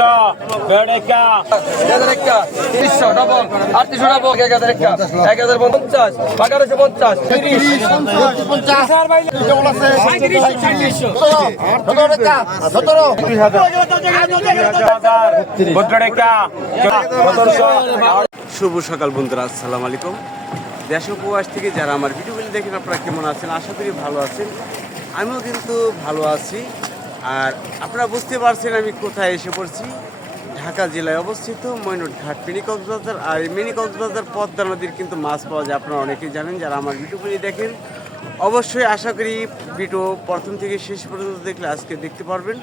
1100 বেড়েকা 1000 300 double 3800 double 1050 1150 শুভ সকাল বন্ধুরা, আসসালামু আলাইকুম। দেশ উপবাস থেকে যারা আমার ভিডিওগুলি দেখেন আপনারা কেমন আছেন? আশা করি ভালো আছেন। আমিও কিন্তু ভালো আছি। আর আপনারা বুঝতে পারছেন আমি কোথায় এসে পড়ছি। ঢাকা জেলায় অবস্থিত ময়নটঘাট মিনি কক্সবাজার। আর এই মিনি কক্সবাজার পদ্মা নদীর কিন্তু মাছ পাওয়া যায়, আপনারা অনেকেই জানেন যারা আমার ভিডিওগুলি দেখেন। অবশ্যই আশা করি ভিডিও প্রথম থেকে শেষ পর্যন্ত দেখলে আজকে দেখতে পারবেন।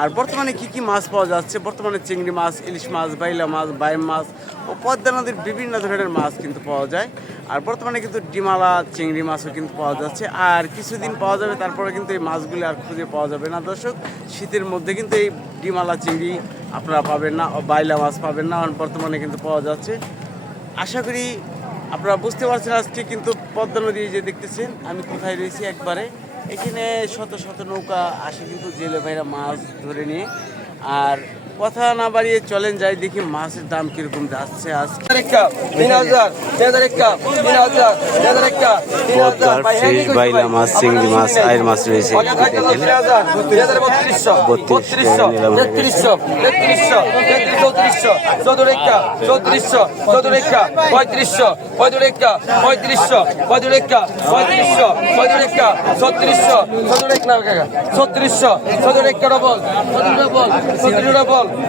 আর বর্তমানে কি কি মাছ পাওয়া যাচ্ছে, বর্তমানে চিংড়ি মাছ, ইলিশ মাছ, বাইলা মাছ, বাইম মাছ ও পদ্মা নদীর বিভিন্ন ধরনের মাছ কিন্তু পাওয়া যায়। আর বর্তমানে কিন্তু ডিমালা চিংড়ি মাছও কিন্তু পাওয়া যাচ্ছে। আর কিছুদিন পাওয়া যাবে, তারপরে কিন্তু এই মাছগুলি আর খুঁজে পাওয়া যাবে না দর্শক। শীতের মধ্যে কিন্তু এই ডিমালা চিংড়ি আপনারা পাবেন না, বাইলা মাছ পাবেন না। বর্তমানে কিন্তু পাওয়া যাচ্ছে। আশা করি আপনারা বুঝতে পারছেন। আজকে কিন্তু পদ্মা নদী যে দেখতেছেন আমি কোথায় রয়েছি, একবারে এখানে শত শত নৌকা আসে কিন্তু জেলে ভাইরা মাছ ধরে নিয়ে। আর কথা না বাড়িয়ে চলেন যাই দেখি মাছের দাম কিরকম যাচ্ছে। আজকে 3000 বাইলা মাছ, চিংড়ি মাছ, আয়ের মাছ রয়েছে।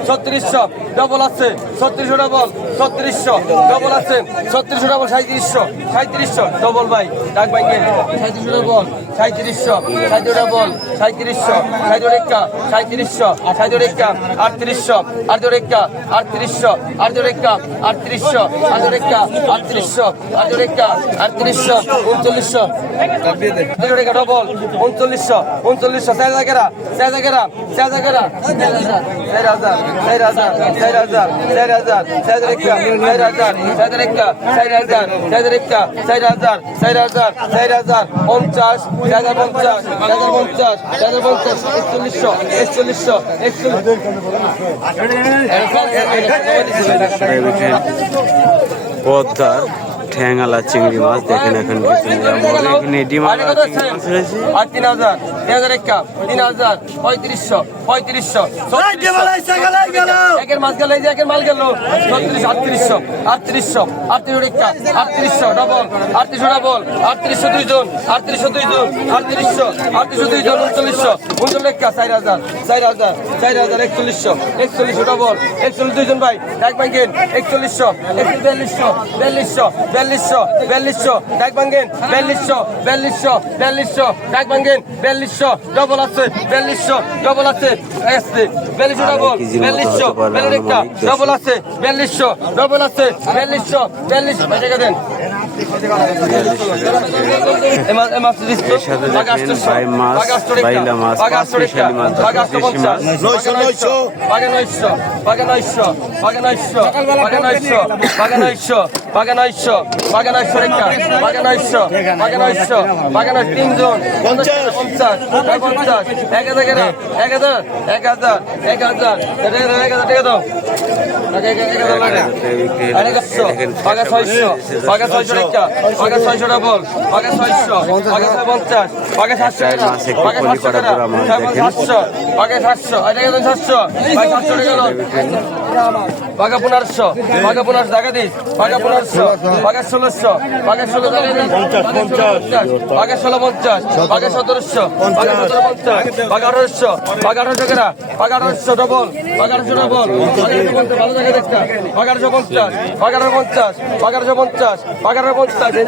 3600 ডবল আছে, 3600 ডবল, 3600 ডবল আছে, 3600 ডবল 3700 ডবল ভাই ডাক ভাঙ্গে 3700 ডবল 3700 ডবল 3700 3700 3800 3800 ডবল 3900 সাইজাগেরা পদ্মার ঠ্যাঙালা চিংড়ি মাছ দেখেন। এখন এখানে ডিমালা চিংড়ি মাছ রয়েছে। আর 3000 3500 একের মাছ গেল, এই যে একের মাল গেল 3800 ডবল 3800 ডবল 3800 দুইজন 3800 4100 ডবল 41 দুইজন ভাই ডাক ভাঙ্গেন 4100 4200 ডাক ভাঙ্গেন 4200 ডাক ভাঙ্গেন 4200 ডবল আছে 4200 ডবল আছে 4200 ডবল 4200 ডবল আছে 4200 ডবল আছে 4200 টাকা দেন। তিনজন 50 টাকা দাও। পাগা 600 ডবল পাগা 600 পাগা 50 পাগা 700 পাগা 700 পাগা 700 পাগা 1500 টাকা দিস পাগা 1500 পাগা 1600 পাগা 16 টাকা দিস পাগা 16 50 পাগা 1700 পাগা 1750 পাগা 1800 পাগা 1800 টাকা পাগা 1800 ডবল পাগা 1800 ডবল ভালো জায়গা দেখতা পাগা 1850 পাগা 1850 পাগা 1850 পাগা 1850 এই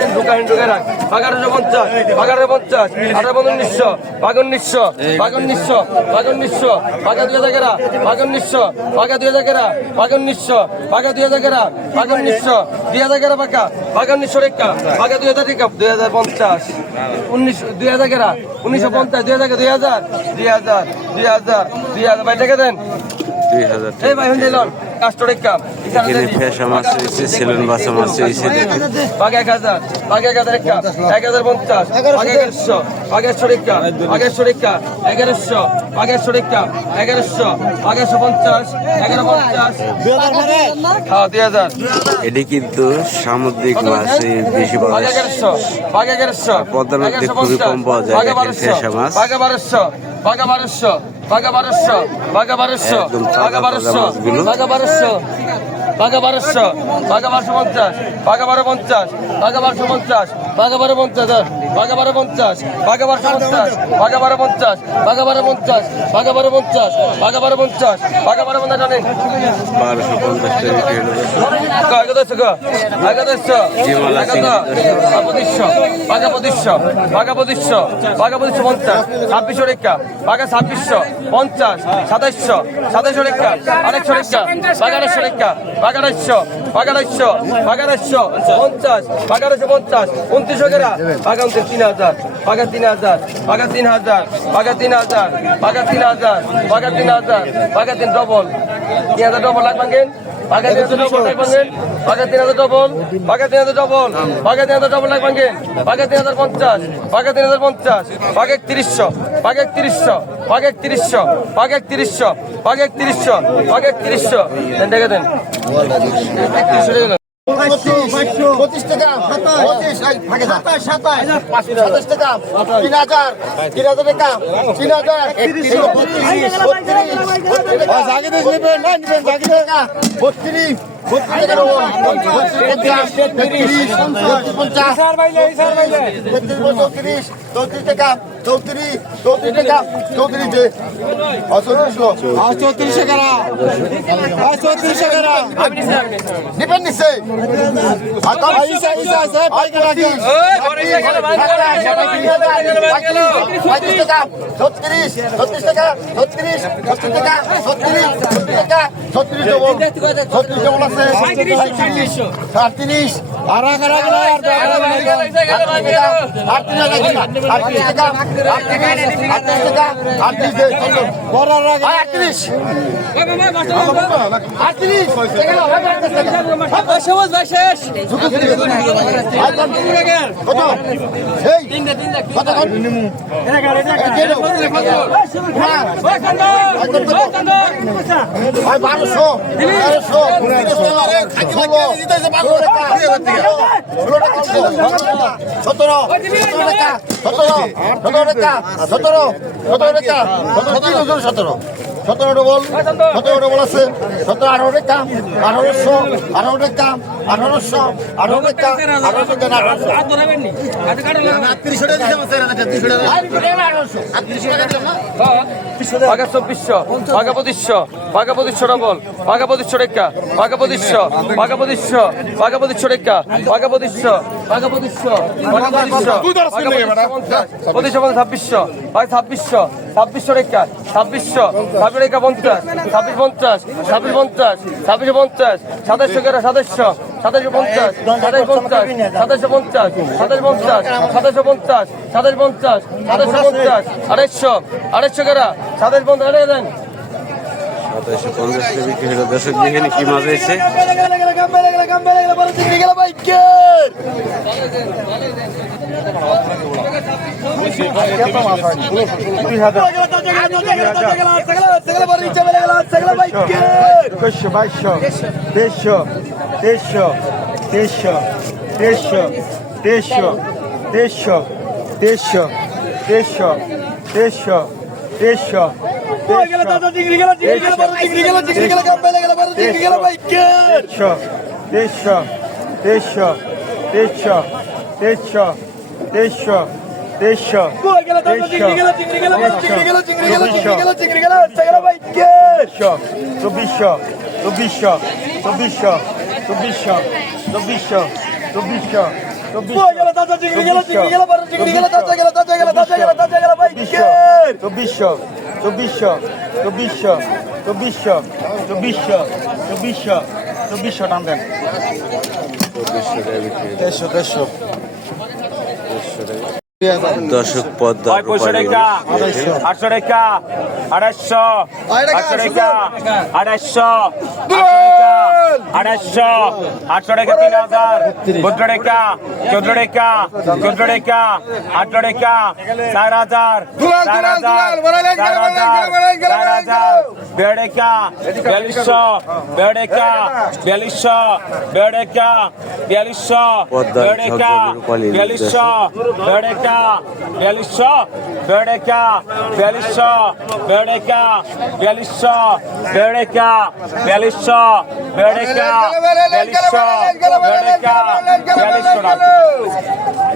ঢুকা রাখ পাগা 1850 পাগা 1850 1900 পাগা 1900 পাগা 1900 পাগা 1900 পাগা 2000 টাকা পাগা 1900 পাগা 2000 টাকা পাগা 1900 পাগা 2000 টাকা পাগা 1900 2000 টাকা পাগা 1900 টাকা পাগা 2000 টাকা 2050 2000 টাকা 1950 2000 ভাই টাকা দেন 2000 এই ভাই হন্ডেলন কাস্টরের কাপ এখানে ফেসা মাছ রয়েছে, সেলুন বাসা মাছ রয়েছে। দেখেন পাগা 1000 পাগা 1000 কাপ 1050 পাগা 1100 পাগা 1100 টাকা পাগা 1100 টাকা 1100 বাঘের 100 টাকা 1100 বাঘের 150 1150 হ্যাঁ 2000 এটি কিন্তু সামুদ্রিক মাছে বেশি পাওয়া বাঘে যায়। 1100 বাঘে 1100 পদ্মার মধ্যে খুবই কম পাওয়া যায়, বাঘে দেখেন 1200 ফেসা মাছ। বাঘে 1200 বাঘে 1200 বাঘে 1200 বাঘে 1200 একদম বাঘে তাজা তাজা 1200 মাছগুলো। বাঘে 1200 বাঘে 1200 বাঘে 1250 বাঘে 1250 বাঘে 1250 বাঘে 1250 বাঘে 1250 বাঘে 1250 বাঘে 1250 বাঘে 1250 বাঘে 1250 বাঘে 1250 বাঘে 1250 জানেন 1250 টাকা বিক্রি হলো দর্শক। আগাদশ আগাদশ জিমাল আছে পঁচিশশো বাঘা পঁচিশশো বাঘা পঁচিশশো বাঘা পঁচিশশো 50 2600 টাকা বাঘা 2650 2700 2700 টাকা 800 টাকা বাঘা 800 টাকা বাঘা 800 বাঘা 800 বাঘা 800 50 বাঘা 850 2900 টাকা বাঘা 3000 বাঘা 3000 বাঘা 3000 বাঘা 3000 বাঘা 3000 বাঘা 3000 বাঘা 3 ডবল 3000 ডবল লাগবেন বাঘা 3000 ডবল লাগবেন বাঘা 3000 ডবল বাঘা 3000 ডবল বাঘা 3000 ডবল লাগবেন বাঘা 3050 বাঘা 3050 বাঘা 3100 বাঘা 3100 বাঘা 3100 বাঘা 3100 বাঘা 3100 বাঘা 3100 দেন টাকা দেন 3100 টাকা 25 টাকা 25 27 27 টাকা 3000 টাকা 3000 সতেরো ডবল আছে 17 18 টাকা 1800 টাকা 1800 টাকা 1800 টাকা বাঘা 2400 বাঘা 2500 বাঘা 2500 ডবল বাঘা 2500 টাকা বাঘা 2500 বাঘা 2500 বাঘা 2500 টাকা বাঘা 2500 বাঘা 2500 বাঘা 2500 2500 বাঘা 2600 2600 টাকা 2600 26 টাকা 50 26 50 26 50 26 50 2700 টাকা 2700 2750 2750 2750 2750 2750 2750 2750 250 250 টাকা 2750 টাকা দেন 2750 টাকা বিক্রি হলো দর্শক। দেখেন কি মাছ হয়েছে। দর্শক পদ্মা 800 টাকা 250 800 টাকা 250 800 টাকা 800 টাকা 3000 12 টাকা 14 টাকা 14 টাকা 18 টাকা 4000 4000 বেড়েকা 4200 বেড়েকা 4200 বেড়েকা 4200 বেড়েকা 4200 বেড়েকা 4200 বেড়েকা 4200 বেড়েকা 4200 বেড়েকা 4200 বেড়েকা 4200 বেড়েকা 4200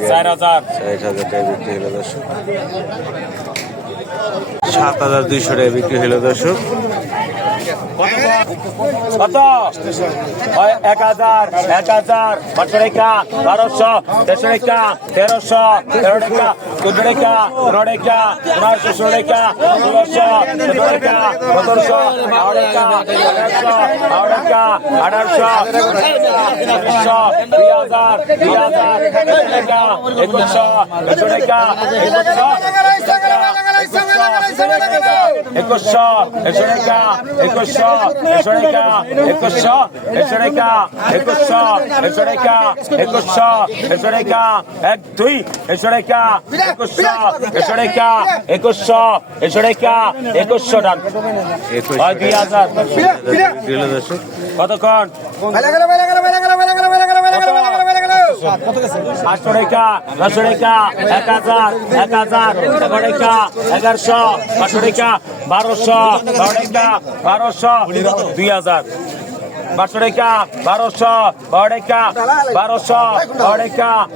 4000 60,000 টাকা বিক্রি হলো দর্শক 7,200 টাকা বিক্রি হলো দর্শক কত 1000 500 টাকা 1200 1300 টাকা 1300 13 টাকা 14 টাকা 15 টাকা 1600 টাকা 1600 17 টাকা 1700 1800 কতক্ষণ 800 টাকা 900 টাকা 1000 11 টাকা 1100 500 টাকা 1200 টাকা 1200 2000 500 টাকা 1200 টাকা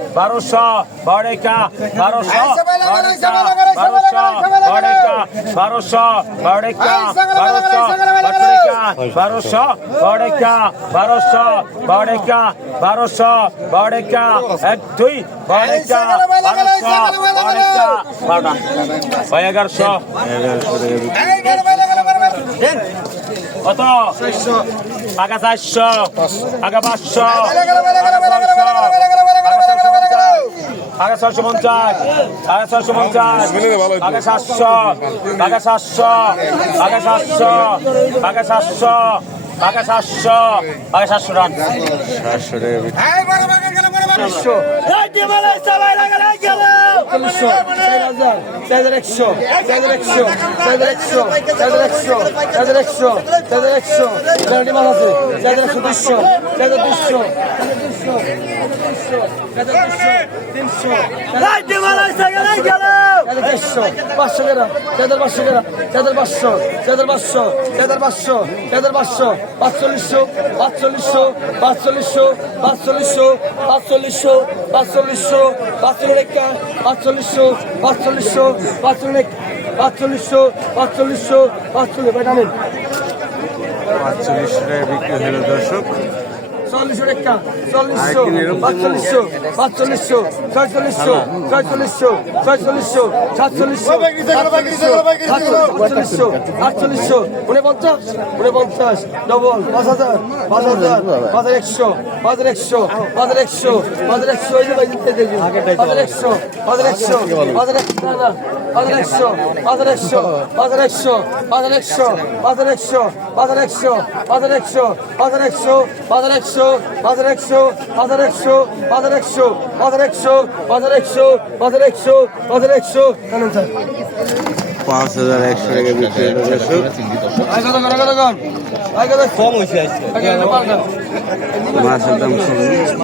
1200 টাকা 1200 টাকা 1200 কত টাকা 400 টাকা 500 টাকা 650 টাকা 650 টাকা 700 টাকা 700 টাকা 700 টাকা 700 টাকা 700 টাকা 700 রান 700 টাকা বিক্রি হলো দর্শক 40 টাকা 40 45 45 46 47 47 48 ডবল 5000 5100 5100 5100 5,100 টাকা বিক্রি হলো দর্শক মাছের দাম কম